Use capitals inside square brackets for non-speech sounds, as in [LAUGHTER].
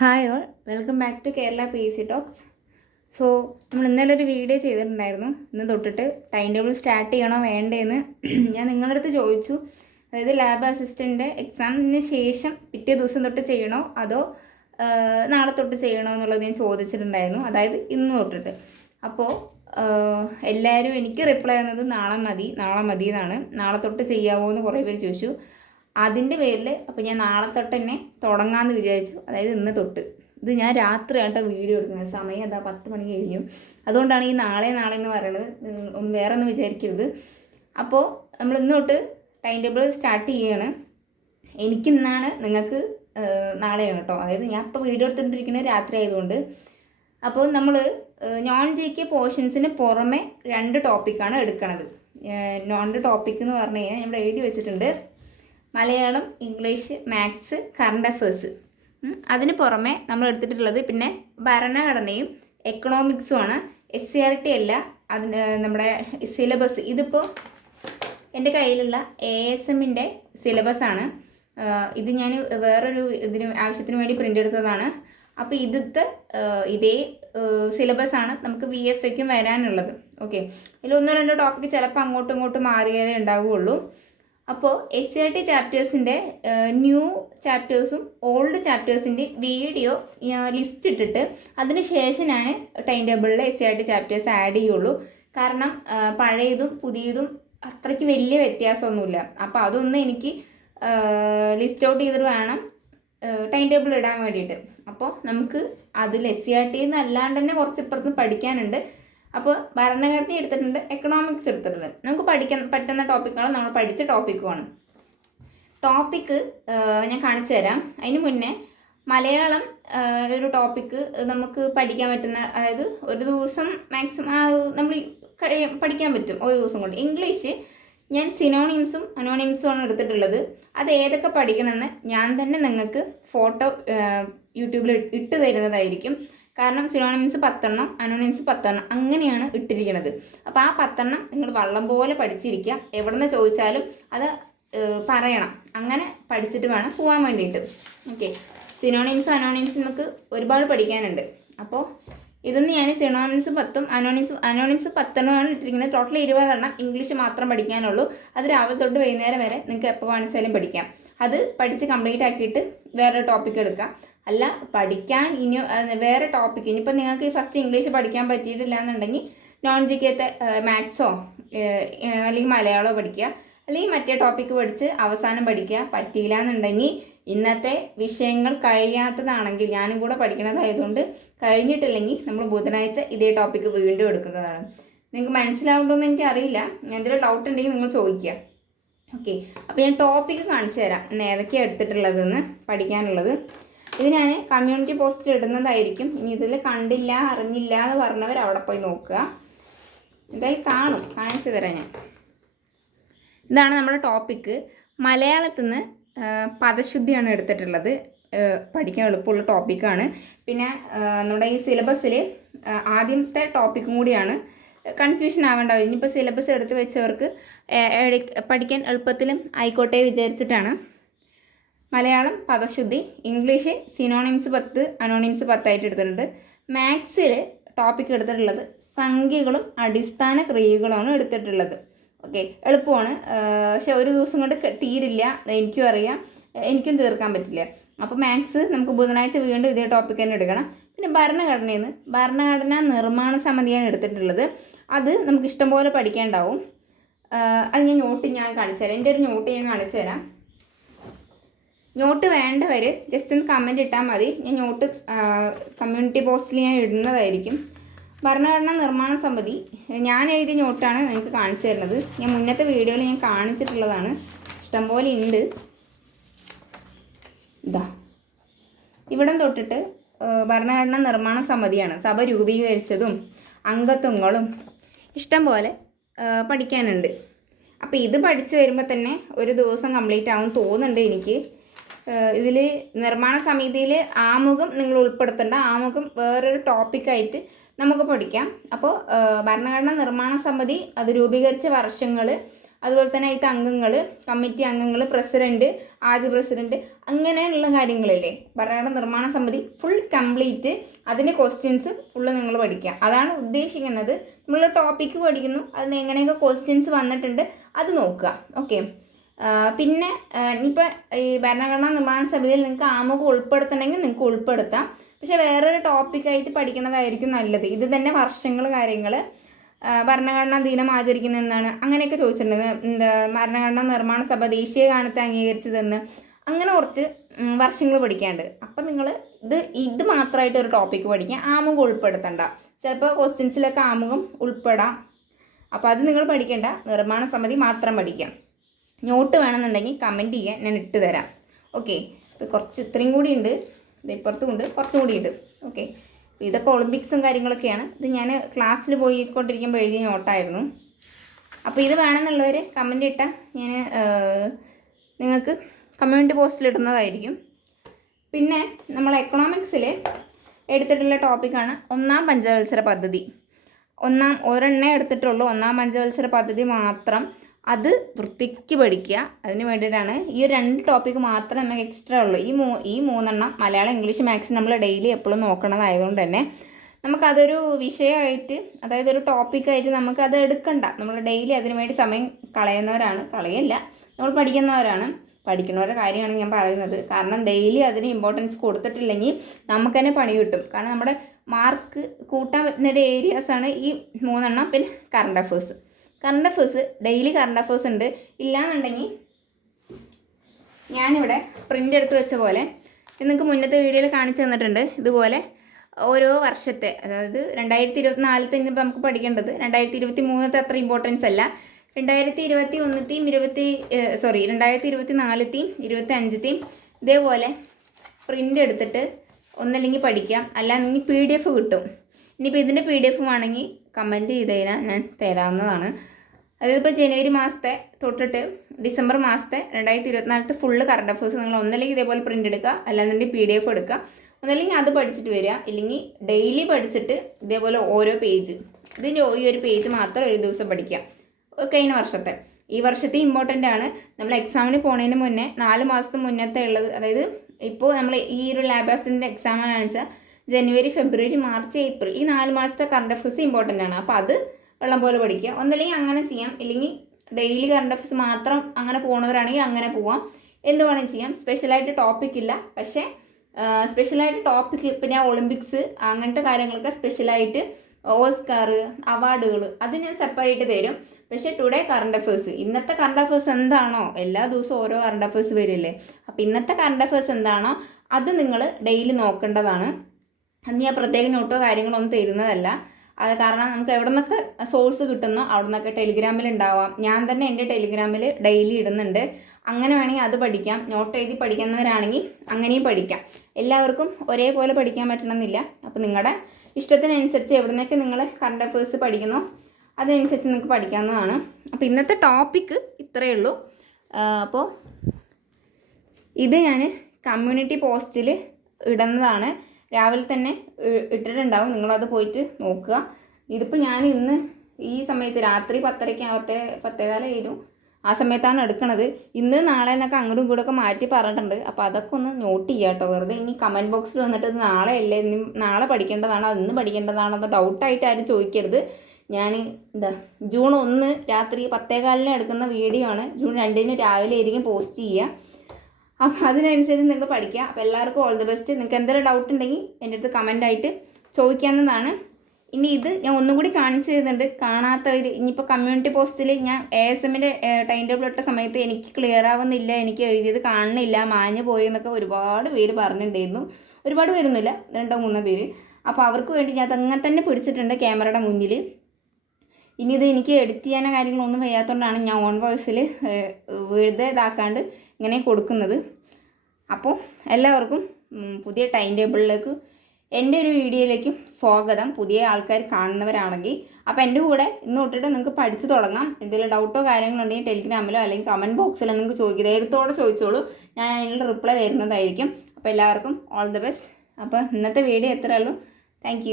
Hi all welcome back to Kerala P C talks so നമ്മൾ ഇന്നലെ ഒരു video ചെയ്തിട്ടുണ്ടായിരുന്നു. ഇന്ന് തൊട്ടിട്ട് ടൈം ടേബിൾ സ്റ്റാർട്ട് ചെയ്യണോ വേണ്ടേന്ന് [CLEARS THROAT] ഞാൻ നിങ്ങളുടെ അടുത്ത് ചോദിച്ചു. അതായത് ലാബ് അസിസ്റ്റന്റ് എക്സാമിന് ശേഷം പിറ്റേ ദിവസം തൊട്ട് ചെയ്യണോ? അതോ നാളെ തൊട്ട് ചെയ്യണോ എന്നുള്ളത് ഞാൻ ചോദിച്ചിട്ടുണ്ടായിരുന്നു. അതായത് ഇന്ന് തൊട്ടിട്ട്. അപ്പോൾ എല്ലാവരും എനിക്ക് റിപ്ലൈ തന്നത് നാളെ മതി നാളെ മതി എന്നാണ് നാളെ തൊട്ട് ചെയ്യാവോ എന്ന് കുറേ പേര് ചോദിച്ചു. അതിന്റെ പേരിൽ അപ്പോൾ ഞാൻ നാളെ തൊട്ട് തന്നെ തുടങ്ങാമെന്ന് വിചാരിച്ചു. അതായത് ഇന്ന് തൊട്ട്. ഇത് ഞാൻ രാത്രിയായിട്ടോ വീഡിയോ എടുക്കുന്നത്. സമയം അതാ പത്ത് മണി കഴിഞ്ഞു. അതുകൊണ്ടാണ് ഈ നാളെ നാളെ എന്ന് പറയുന്നത് ഒന്ന് വേറെ ഒന്നും വിചാരിക്കരുത്. അപ്പോൾ നമ്മൾ ഇന്ന് തൊട്ട് ടൈം ടേബിൾ സ്റ്റാർട്ട് ചെയ്യാണ്. എനിക്കിന്നാണ് നിങ്ങൾക്ക് നാളെയാണ് കേട്ടോ അതായത് ഞാൻ ഇപ്പോൾ വീഡിയോ എടുത്തുകൊണ്ടിരിക്കുന്നത് രാത്രി ആയതുകൊണ്ട്. അപ്പോൾ നമ്മൾ നോൺ ജി കെ പോർഷൻസിന് പുറമെ രണ്ട് ടോപ്പിക്കാണ് എടുക്കുന്നത് നോണിന്റെ ടോപ്പിക് എന്ന് പറഞ്ഞു കഴിഞ്ഞാൽ നമ്മൾ എഴുതി വെച്ചിട്ടുണ്ട്. Malayalam English maths current affairs അതിന് പുറമെ നമ്മൾ എടുത്തിട്ടുള്ളത് പിന്നെ ഭരണഘടനയും എക്കണോമിക്സും ആണ്. എസ് സി ആർ ടി അല്ല അതിന് നമ്മുടെ സിലബസ് ഇതിപ്പോൾ എന്റെ കയ്യിലുള്ള എ എസ് എമ്മിന്റെ സിലബസാണ് ഇത് ഞാൻ വേറൊരു ഇതിന് ആവശ്യത്തിന് വേണ്ടി പ്രിന്റ് എടുത്തതാണ്. അപ്പോൾ ഇതിത്തെ ഇതേ സിലബസ് ആണ് നമുക്ക് വി എഫ് എക്കും വരാനുള്ളത്. ഓക്കെ ഇതിൽ ഒന്നോ രണ്ടോ ടോപ്പിക്ക് ചിലപ്പോൾ അങ്ങോട്ടും ഇങ്ങോട്ടും മാറിയേ ഉണ്ടാവുകയുള്ളൂ അപ്പോൾ എസ് ആർ ടി ചാപ്റ്റേഴ്സിന്റെ ന്യൂ ചാപ്റ്റേഴ്സും ഓൾഡ് ചാപ്റ്റേഴ്സിന്റെ വീഡിയോ ലിസ്റ്റ് ഇട്ടിട്ട് അതിന് ശേഷം ഞാൻ ടൈം ടേബിളിൽ S R T chapters add ചെയ്യുള്ളൂ. കാരണം പഴയതും പുതിയതും അത്രയ്ക്ക് വലിയ വ്യത്യാസമൊന്നുമില്ല. അപ്പോൾ അതൊന്ന് എനിക്ക് ലിസ്റ്റ് ഔട്ട് ചെയ്തിട്ട് വേണം ടൈം ടേബിൾ ഇടാൻ വേണ്ടിയിട്ട്. അപ്പോൾ നമുക്ക് അതിൽ എസ് സി ആർ ടി എന്നല്ലാണ്ട് തന്നെ കുറച്ച് ഇപ്പുറത്ത് പഠിക്കാനുണ്ട്. അപ്പോൾ ഭരണഘടന എടുത്തിട്ടുണ്ട് എക്കണോമിക്സ് എടുത്തിട്ടുണ്ട്. നമുക്ക് പഠിക്കാൻ പറ്റുന്ന ടോപ്പിക്കാണ് നമ്മൾ പഠിച്ച ടോപ്പിക്കുമാണ് ടോപ്പിക്ക് ഞാൻ കാണിച്ചു തരാം. അതിന് മുന്നേ മലയാളം ഒരു ടോപ്പിക്ക് നമുക്ക് പഠിക്കാൻ പറ്റുന്ന അതായത് ഒരു ദിവസം മാക്സിമം നമ്മൾ കഴിയാൻ പഠിക്കാൻ പറ്റും ഒരു ദിവസം കൊണ്ട്. ഇംഗ്ലീഷ് ഞാൻ സിനോണിംസും അനോണിംസും ആണ് എടുത്തിട്ടുള്ളത്. അത് ഏതൊക്കെ പഠിക്കണമെന്ന് ഞാൻ തന്നെ നിങ്ങൾക്ക് ഫോട്ടോ യൂട്യൂബിൽ ഇട്ട് തരുന്നതായിരിക്കും. കാരണം സിനോണിമിൻസ് പത്തെണ്ണം അനോണിമിൻസ് പത്തെണ്ണം അങ്ങനെയാണ് ഇട്ടിരിക്കുന്നത് അപ്പോൾ ആ പത്തെണ്ണം നിങ്ങൾ വള്ളം പോലെ പഠിച്ചിരിക്കുക. എവിടെ നിന്ന് ചോദിച്ചാലും അത് പറയണം. അങ്ങനെ പഠിച്ചിട്ട് വേണം പോകാൻ വേണ്ടിയിട്ട്. ഓക്കെ. സിനോണിംസും അനോണിംസും നമുക്ക് ഒരുപാട് പഠിക്കാനുണ്ട്. അപ്പോൾ ഇതൊന്ന് ഞാൻ സിനോണിംസ് പത്തും അനോണിംസ് അനോണിംസ് പത്തെണ്ണമാണ് ഇട്ടിരിക്കുന്നത്. ടോട്ടൽ ഇരുപതെണ്ണം ഇംഗ്ലീഷ് മാത്രം പഠിക്കാനുള്ളൂ. അത് രാവിലെ തൊട്ട് വൈകുന്നേരം വരെ നിങ്ങൾക്ക് എപ്പോൾ വേണമെങ്കിലും പഠിക്കാം. അത് പഠിച്ച് കംപ്ലീറ്റ് ആക്കിയിട്ട് വേറൊരു ടോപ്പിക് എടുക്കാം. അല്ല പഠിക്കാൻ ഇനി വേറെ ടോപ്പിക്ക് ഇനിയിപ്പോൾ നിങ്ങൾക്ക് ഫസ്റ്റ് ഇംഗ്ലീഷ് പഠിക്കാൻ പറ്റിയിട്ടില്ല എന്നുണ്ടെങ്കിൽ നോൺ ജി കെത്തെ മാത്സോ അല്ലെങ്കിൽ മലയാളമോ പഠിക്കുക. അല്ലെങ്കിൽ മറ്റേ ടോപ്പിക്ക് പഠിച്ച് അവസാനം പഠിക്കുക. പറ്റിയില്ല എന്നുണ്ടെങ്കിൽ ഇന്നത്തെ വിഷയങ്ങൾ കഴിയാത്തതാണെങ്കിൽ ഞാനും കൂടെ പഠിക്കണതായതുകൊണ്ട് കഴിഞ്ഞിട്ടില്ലെങ്കിൽ നമ്മൾ ബുധനാഴ്ച ഇതേ ടോപ്പിക്ക് വീണ്ടും എടുക്കുന്നതാണ്. നിങ്ങൾക്ക് മനസ്സിലാവുന്നതെന്ന് എനിക്ക് അറിയില്ല എന്തെങ്കിലും ഡൗട്ട് ഉണ്ടെങ്കിൽ നിങ്ങൾ ചോദിക്കുക. ഓക്കെ അപ്പോൾ ഞാൻ ടോപ്പിക്ക് കാണിച്ചു തരാം. ഏതൊക്കെയാണ് എടുത്തിട്ടുള്ളതെന്ന് പഠിക്കാനുള്ളത്. ഇത് ഞാൻ കമ്മ്യൂണിറ്റി പോസ്റ്റിൽ ഇടുന്നതായിരിക്കും. ഇനി ഇതിൽ കണ്ടില്ല അറിഞ്ഞില്ല എന്ന് പറഞ്ഞവർ അവിടെ പോയി നോക്കുക. എന്തായാലും കാണും. കാണിച്ചു തരാം ഞാൻ. ഇതാണ് നമ്മുടെ ടോപ്പിക്ക് മലയാളത്തിൽ നിന്ന് പദശുദ്ധിയാണ് എടുത്തിട്ടുള്ളത്. പഠിക്കാൻ എളുപ്പമുള്ള ടോപ്പിക്കാണ് പിന്നെ നമ്മുടെ ഈ സിലബസിൽ ആദ്യത്തെ ടോപ്പിക്കും കൂടിയാണ്. കൺഫ്യൂഷൻ ആവേണ്ട ഇനിയിപ്പോൾ സിലബസ് എടുത്ത് വെച്ചവർക്ക് പഠിക്കാൻ എളുപ്പത്തിലും ആയിക്കോട്ടെ വിചാരിച്ചിട്ടാണ്. മലയാളം പദശുദ്ധി ഇംഗ്ലീഷ് സിനോണിംസ് പത്ത് അനോണിംസ് പത്തായിട്ട് എടുത്തിട്ടുണ്ട്. മാത്സിൽ ടോപ്പിക് എടുത്തിട്ടുള്ളത് സംഖ്യകളും അടിസ്ഥാന ക്രിയകളുമാണ് എടുത്തിട്ടുള്ളത്. ഓക്കെ എളുപ്പമാണ്. പക്ഷെ ഒരു ദിവസം കൊണ്ട് തീരില്ല. എനിക്കും അറിയാം. എനിക്കും തീർക്കാൻ പറ്റില്ല. അപ്പോൾ മാത്സ് നമുക്ക് ബുധനാഴ്ച വീണ്ടും ഇതേ ടോപ്പിക് തന്നെ എടുക്കണം. പിന്നെ ഭരണഘടനയിൽ നിന്ന് ഭരണഘടനാ നിർമ്മാണ സമിതിയാണ് എടുത്തിട്ടുള്ളത്. അത് നമുക്ക് ഇഷ്ടംപോലെ പഠിക്കാനുണ്ടാവും ആഹ് അത് ഞാൻ നോട്ട് ഞാൻ കാണിച്ചു തരാം. എന്റെ ഒരു നോട്ട് ഞാൻ കാണിച്ചു തരാം. നോട്ട് വേണ്ടവർ ജസ്റ്റ് ഒന്ന് കമന്റ് ഇട്ടാൽ മതി. ഞാൻ നോട്ട് കമ്മ്യൂണിറ്റി പോസ്റ്റിൽ ഞാൻ ഇടുന്നതായിരിക്കും. ഭരണഘടനാ നിർമ്മാണ സമിതി ഞാൻ എഴുതിയ നോട്ടാണ് നിങ്ങൾക്ക് കാണിച്ചു തരുന്നത്. ഞാൻ മുന്നത്തെ വീഡിയോയിൽ ഞാൻ കാണിച്ചിട്ടുള്ളതാണ്. ഇഷ്ടംപോലെ ഉണ്ട് ഇതാ ഇവിടം തൊട്ടിട്ട് ഭരണഘടന നിർമ്മാണ സമിതിയാണ്. സഭ രൂപീകരിച്ചതും അംഗത്വങ്ങളും ഇഷ്ടംപോലെ പഠിക്കാനുണ്ട്. അപ്പോൾ ഇത് പഠിച്ചു വരുമ്പോൾ തന്നെ ഒരു ദിവസം കംപ്ലീറ്റ് ആവും തോന്നുന്നുണ്ട് എനിക്ക്. ഇതിൽ നിർമ്മാണ സമിതിയിൽ ആമുഖം നിങ്ങൾ ഉൾപ്പെടുത്തേണ്ട. ആമുഖം വേറൊരു ടോപ്പിക്കായിട്ട് നമുക്ക് പഠിക്കാം. അപ്പോൾ ഭരണഘടനാ നിർമ്മാണ സമിതി അത് രൂപീകരിച്ച വർഷങ്ങൾ അതുപോലെ തന്നെ അതിന്റെ അംഗങ്ങൾ കമ്മിറ്റി അംഗങ്ങൾ പ്രസിഡന്റ് ആദ്യ പ്രസിഡന്റ് അങ്ങനെയുള്ള കാര്യങ്ങളില്ലേ? ഭരണഘടന നിർമ്മാണ സമിതി ഫുൾ കംപ്ലീറ്റ് അതിന്റെ ക്വസ്റ്റ്യൻസ് ഫുള്ള് നിങ്ങൾ പഠിക്കുക അതാണ് ഉദ്ദേശിക്കുന്നത്. നമ്മൾ ടോപ്പിക്ക് പഠിക്കുന്നു. അതിന് എങ്ങനെയൊക്കെ ക്വസ്റ്റ്യൻസ് വന്നിട്ടുണ്ട് അത് നോക്കുക. ഓക്കെ പിന്നെ ഇനിയിപ്പോൾ ഈ ഭരണഘടനാ നിർമ്മാണ സമിതിയിൽ നിങ്ങൾക്ക് ആമുഖം ഉൾപ്പെടുത്തണമെങ്കിൽ നിങ്ങൾക്ക് ഉൾപ്പെടുത്താം. പക്ഷെ വേറൊരു ടോപ്പിക്കായിട്ട് പഠിക്കുന്നതായിരിക്കും നല്ലത്. ഇത് തന്നെ വർഷങ്ങൾ കാര്യങ്ങൾ. ഭരണഘടനാ ദിനം ആചരിക്കുന്ന എന്നാണ് അങ്ങനെയൊക്കെ ചോദിച്ചിട്ടുണ്ട്. എന്താ ഭരണഘടനാ നിർമ്മാണ സഭ ദേശീയ ഗാനത്തെ അംഗീകരിച്ചതെന്ന്. അങ്ങനെ കുറച്ച് വർഷങ്ങൾ പഠിക്കാണ്ട് അപ്പം നിങ്ങൾ ഇത് ഇത് മാത്രമായിട്ട് ഒരു ടോപ്പിക്ക് പഠിക്കാം ആമുഖം ഉൾപ്പെടുത്തണ്ട. ചിലപ്പോൾ ക്വസ്റ്റ്യൻസിലൊക്കെ ആമുഖം ഉൾപ്പെടാം. അപ്പോൾ അത് നിങ്ങൾ പഠിക്കേണ്ട. നിർമ്മാണ സമിതി മാത്രം പഠിക്കാം. നോട്ട് വേണമെന്നുണ്ടെങ്കിൽ കമന്റ് ചെയ്യാൻ ഞാൻ ഇട്ട് തരാം. ഓക്കെ ഇപ്പോൾ കുറച്ച് ഇത്രയും കൂടി ഉണ്ട്. ഇത് ഇപ്പുറത്തും ഉണ്ട്. കുറച്ചും കൂടി ഉണ്ട്. ഓക്കെ ഇതൊക്കെ ഒളിമ്പിക്സും കാര്യങ്ങളൊക്കെയാണ്. ഇത് ഞാൻ ക്ലാസ്സിൽ പോയിക്കൊണ്ടിരിക്കുമ്പോൾ എഴുതിയ നോട്ടായിരുന്നു അപ്പോൾ ഇത് വേണമെന്നുള്ളവർ കമന്റ് ഇട്ടാൽ ഞാൻ നിങ്ങൾക്ക് കമ്മ്യൂണിറ്റി പോസ്റ്റിൽ ഇടുന്നതായിരിക്കും. പിന്നെ നമ്മൾ എക്കണോമിക്സിൽ എടുത്തിട്ടുള്ള ടോപ്പിക്കാണ് ഒന്നാം പഞ്ചവത്സര പദ്ധതി. ഒന്നാം ഒരെണ്ണേ എടുത്തിട്ടുള്ളൂ. ഒന്നാം പഞ്ചവത്സര പദ്ധതി മാത്രം അത് വൃത്തിക്ക് പഠിക്കുക. അതിന് വേണ്ടിയിട്ടാണ് ഈ ഒരു രണ്ട് ടോപ്പിക്ക് മാത്രമേ നമുക്ക് എക്സ്ട്രാ ഉള്ളൂ. ഈ മൂ ഈ മൂന്നെണ്ണം മലയാളം ഇംഗ്ലീഷ് മാത്സ് നമ്മൾ ഡെയിലി എപ്പോഴും നോക്കണതായതുകൊണ്ട് തന്നെ നമുക്കതൊരു വിഷയമായിട്ട് അതായത് ഒരു ടോപ്പിക്കായിട്ട് നമുക്കത് എടുക്കണ്ട. നമ്മൾ ഡെയിലി അതിനു വേണ്ടി സമയം കളയുന്നവരാണ്. കളയല്ല. നമ്മൾ പഠിക്കുന്നവരാണ്. പഠിക്കുന്നവരുടെ കാര്യമാണ് ഞാൻ പറയുന്നത്. കാരണം ഡെയിലി അതിന് ഇമ്പോർട്ടൻസ് കൊടുത്തിട്ടില്ലെങ്കിൽ നമുക്ക് തന്നെ പണി കിട്ടും. കാരണം നമ്മുടെ മാർക്ക് കൂട്ടാൻ പറ്റുന്ന ഒരു ഏരിയാസാണ് ഈ മൂന്നെണ്ണം. പിന്നെ current affairs current affairs daily current affairs ഉണ്ട്. ഇല്ലാന്നുണ്ടെങ്കിൽ ഞാനിവിടെ പ്രിന്റ് എടുത്ത് വെച്ച പോലെ നിങ്ങൾക്ക് മുന്നത്തെ വീഡിയോയിൽ കാണിച്ചു തന്നിട്ടുണ്ട്. ഇതുപോലെ ഓരോ വർഷത്തെ അതായത് രണ്ടായിരത്തി ഇരുപത്തി നാലത്തെ ഇന്നിപ്പോൾ നമുക്ക് പഠിക്കേണ്ടത് രണ്ടായിരത്തി ഇരുപത്തി മൂന്നത്തെ അത്ര ഇമ്പോർട്ടൻസ് അല്ല. രണ്ടായിരത്തി ഇരുപത്തി ഒന്നത്തെയും ഇരുപത്തി സോറി രണ്ടായിരത്തി ഇരുപത്തി നാലത്തെയും ഇരുപത്തി അഞ്ചത്തെയും ഇതേപോലെ പ്രിന്റ് എടുത്തിട്ട് ഒന്നല്ലെങ്കിൽ പഠിക്കാം. അല്ലാന്നെങ്കിൽ പി ഡി എഫ് കിട്ടും. ഇനിയിപ്പോൾ ഇതിന്റെ പി ഡി എഫ് വേണമെങ്കിൽ കമന്റ് ചെയ്ത് കഴിഞ്ഞാൽ ഞാൻ തരാവുന്നതാണ്. അതിപ്പോൾ ജനുവരി മാസത്തെ തൊട്ടിട്ട് ഡിസംബർ മാസത്തെ രണ്ടായിരത്തി ഇരുപത്തിനാലത്തെ ഫുള്ള് കറണ്ട് അഫേഴ്സ് നിങ്ങൾ ഒന്നല്ലെങ്കിൽ ഇതേപോലെ പ്രിന്റ് എടുക്കുക അല്ലാന്നുണ്ടെങ്കിൽ പി ഡി എഫ് എടുക്കുക. ഒന്നല്ലെങ്കിൽ അത് പഠിച്ചിട്ട് വരിക ഇല്ലെങ്കിൽ ഡെയിലി പഠിച്ചിട്ട് ഇതേപോലെ ഓരോ പേജ് ഇതിന്റെ ഈ ഒരു പേജ് മാത്രം ഒരു ദിവസം പഠിക്കുക. കഴിഞ്ഞ വർഷത്തെ. ഈ വർഷത്തെ ഇമ്പോർട്ടന്റ് ആണ്. നമ്മൾ എക്സാമിന് പോണതിന് മുന്നേ നാല് മാസത്തിന് മുന്നത്തെ ഉള്ളത് അതായത് ഇപ്പോൾ നമ്മൾ ഈ ഒരു ലാബ് അസിസ്റ്റന്റ് എക്സാമാണെന്ന് വെച്ചാൽ ജനുവരി ഫെബ്രുവരി മാർച്ച് ഏപ്രിൽ ഈ നാല് മാസത്തെ കറണ്ട് അഫേഴ്സ് ഇമ്പോർട്ടന്റ് ആണ്. അപ്പോൾ അത് വെള്ളം പോലെ പഠിക്കുക. ഒന്നല്ലെങ്കിൽ അങ്ങനെ ചെയ്യാം. ഇല്ലെങ്കിൽ ഡെയിലി കറണ്ട് അഫേഴ്സ് മാത്രം അങ്ങനെ പോകുന്നവരാണെങ്കിൽ അങ്ങനെ പോവാം. എന്ത് വേണമെങ്കിൽ ചെയ്യാം. സ്പെഷ്യലായിട്ട് ടോപ്പിക് ഇല്ല. പക്ഷേ സ്പെഷ്യലായിട്ട് ടോപ്പിക് ഇപ്പം ഞാൻ ഒളിമ്പിക്സ് അങ്ങനത്തെ കാര്യങ്ങളൊക്കെ സ്പെഷ്യലായിട്ട് ഓസ്കാർ അവാർഡുകൾ അത് ഞാൻ സെപ്പറേറ്റ് തരും. പക്ഷേ ടുഡേ കറണ്ട് അഫേഴ്സ് ഇന്നത്തെ കറണ്ട് അഫേഴ്സ് എന്താണോ? എല്ലാ ദിവസവും ഓരോ കറണ്ട് അഫേഴ്സ് വരില്ലേ? അപ്പോൾ ഇന്നത്തെ കറണ്ട് അഫേഴ്സ് എന്താണോ? അത് നിങ്ങൾ ഡെയിലി നോക്കേണ്ടതാണ്. അത് ഞാൻ പ്രത്യേക നോട്ടോ കാര്യങ്ങളോ ഒന്നും തരുന്നതല്ല. അത് കാരണം നമുക്ക് എവിടെ നിന്നൊക്കെ സോഴ്സ് കിട്ടുന്നോ അവിടെ നിന്നൊക്കെ ടെലിഗ്രാമിൽ ഉണ്ടാവാം ഞാൻ തന്നെ എന്റെ ടെലിഗ്രാമിൽ ഡെയിലി ഇടുന്നുണ്ട്. അങ്ങനെ വേണമെങ്കിൽ അത് പഠിക്കാം. നോട്ട് എഴുതി പഠിക്കുന്നവരാണെങ്കിൽ അങ്ങനെയും പഠിക്കാം. എല്ലാവർക്കും ഒരേപോലെ പഠിക്കാൻ പറ്റണമെന്നില്ല. അപ്പോൾ നിങ്ങളുടെ ഇഷ്ടത്തിനനുസരിച്ച് എവിടെ നിന്നൊക്കെ നിങ്ങൾ കറണ്ട് അഫേഴ്സ് പഠിക്കുന്നോ അതിനനുസരിച്ച് നിങ്ങൾക്ക് പഠിക്കാവുന്നതാണ്. അപ്പോൾ ഇന്നത്തെ ടോപ്പിക്ക് ഇത്രയേ ഉള്ളൂ. അപ്പോൾ ഇത് ഞാൻ കമ്മ്യൂണിറ്റി പോസ്റ്റിൽ ഇടുന്നതാണ്. രാവിലെ തന്നെ ഇട്ടിട്ടുണ്ടാവും. നിങ്ങളത് പോയിട്ട് നോക്കുക. ഇതിപ്പോൾ ഞാൻ ഇന്ന് ഈ സമയത്ത് രാത്രി പത്തരയ്ക്ക് പത്തേ പത്തേകാലായിരുന്നു ആ സമയത്താണ് എടുക്കണത്. ഇന്ന് നാളെ എന്നൊക്കെ അങ്ങോട്ടും ഇങ്ങോട്ടൊക്കെ മാറ്റി പറഞ്ഞിട്ടുണ്ട്. അപ്പോൾ അതൊക്കെ ഒന്ന് നോട്ട് ചെയ്യുക കേട്ടോ. വെറുതെ ഇനി കമന്റ് ബോക്സിൽ വന്നിട്ട് ഇത് നാളെ അല്ലേ? ഇനി നാളെ പഠിക്കേണ്ടതാണോ? ഇന്ന് പഠിക്കേണ്ടതാണോ എന്ന് ഡൗട്ടായിട്ട് ആരും ചോദിക്കരുത്. ഞാൻ എന്താ ജൂൺ ഒന്ന് രാത്രി പത്തേകാലിന് എടുക്കുന്ന വീഡിയോ ആണ്. ജൂൺ രണ്ടിന് രാവിലെ ആയിരിക്കും പോസ്റ്റ് ചെയ്യുക. അപ്പം അതിനനുസരിച്ച് നിങ്ങൾക്ക് പഠിക്കുക അപ്പോൾ എല്ലാവർക്കും ഓൾ ദി ബെസ്റ്റ് നിങ്ങൾക്ക് എന്തെങ്കിലും ഡൗട്ട് ഉണ്ടെങ്കിൽ എന്റെ അടുത്ത് കമന്റ് ആയിട്ട് ചോദിക്കാവുന്നതാണ്. ഇനി ഇത് ഞാൻ ഒന്നുകൂടി കാണിച്ചു തരുന്നുണ്ട് കാണാത്തവർ ഇനിയിപ്പോൾ കമ്മ്യൂണിറ്റി പോസ്റ്റിൽ ഞാൻ എ എസ് എമ്മിന്റെ ടൈം ടേബിൾ ഇട്ട സമയത്ത് എനിക്ക് ക്ലിയർ ആവുന്നില്ല എനിക്ക് എഴുതിയത് കാണുന്നില്ല മാഞ്ഞു പോയി എന്നൊക്കെ ഒരുപാട് പേര് പറഞ്ഞിട്ടുണ്ടായിരുന്നു. ഒരുപാട് പേരൊന്നുമില്ല രണ്ടോ മൂന്നോ പേര്. അപ്പോൾ അവർക്ക് വേണ്ടി ഞാൻ അതങ്ങനെ തന്നെ പിടിച്ചിട്ടുണ്ട് ക്യാമറയുടെ മുന്നിൽ ഇനി ഇത് എനിക്ക് എഡിറ്റ് ചെയ്യാനോ കാര്യങ്ങളൊന്നും വയ്യാത്തതുകൊണ്ടാണ് ഞാൻ ഓൺ വോയിസിൽ വെറുതെ ഇതാക്കാണ്ട് ഇങ്ങനെ കൊടുക്കുന്നത്. അപ്പോൾ എല്ലാവർക്കും പുതിയ ടൈം ടേബിളിലേക്ക് എന്റെ ഒരു വീഡിയോയിലേക്കും സ്വാഗതം. പുതിയ ആൾക്കാർ കാണുന്നവരാണെങ്കിൽ അപ്പോൾ എന്റെ കൂടെ ഇന്ന് തൊട്ടിട്ട് നിങ്ങൾക്ക് പഠിച്ചു തുടങ്ങാം. എന്തെങ്കിലും ഡൗട്ടോ കാര്യങ്ങളുണ്ടെങ്കിൽ ടെലിഗ്രാമിലോ അല്ലെങ്കിൽ കമന്റ് ബോക്സിലോ നിങ്ങൾക്ക് ചോദിക്കുക ധൈര്യത്തോടെ ചോദിച്ചോളൂ. ഞാൻ അതിനുള്ള റിപ്ലൈ തരുന്നതായിരിക്കും. അപ്പോൾ എല്ലാവർക്കും ഓൾ ദി ബെസ്റ്റ് അപ്പോൾ ഇന്നത്തെ വീഡിയോ എത്രയുള്ളൂ താങ്ക്